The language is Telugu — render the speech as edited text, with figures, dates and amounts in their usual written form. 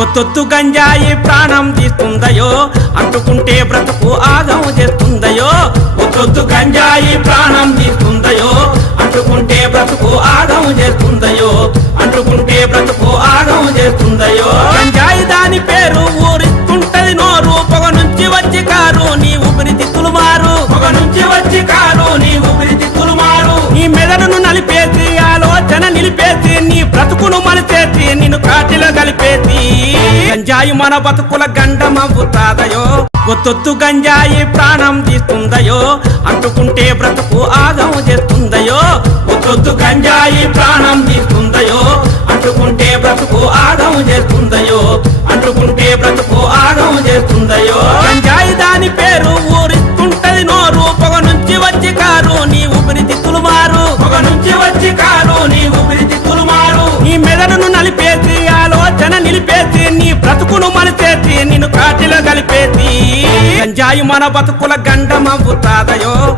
ఒత్తొత్తు గంజాయి ప్రాణం తీస్తుందయో అంటుకుంటే బ్రతుకు ఆగం చేస్తుందయో ఒత్తొత్తు గంజాయి ప్రాణం తీస్తుందయో అంటుకుంటే బ్రతుకు ఆగం చేస్తుందయో అంటుకుంటే బ్రతుకు ఆగం చేస్తుందయో గంజాయి దాని పేరు ఊరిస్తుంటది నోరు పొగ నుంచి వచ్చి కారు నీ ఊపిరితిత్తులు మారు పొగ నుంచి వచ్చి కారు నీ ఊపిరితిత్తులు మారు నీ మెదడును నలిపేసి ఆలోచన నిలిపేసి నీ బ్రతుకును మలిచేసి నిన్ను కాటిలో కలిపేసి గంజాయి మన బతుకుల గండమవుతాదయో ఒత్తొత్తు గంజాయి ప్రాణం తీస్తుందయో అంటుకుంటే బ్రతుకు ఆగం చేస్తుందయో ఒత్తొత్తు గంజాయి ప్రాణం తీస్తుందయో అంటుకుంటే బ్రతుకు ఆగం చేస్తుందయో అంటుకుంటే బ్రతుకు ఆగం చేస్తుందయో గంజాయి దాని పేరు ఊరిస్తుంటది నోరు పొగ నుంచి వచ్చి కారు నీ ఊపిరితిత్తులు మారు పొగ నుంచి వచ్చి కారు నీ ఊపిరితిత్తులు మారు నీ మెదడును నలిపేసి ఆలోచన నిలిపేసి నీ బ్రతుకును మలిచేసి నిన్ను కాటిలో కలిపేసి గంజాయి మన బతుకుల గండమవుతాదయో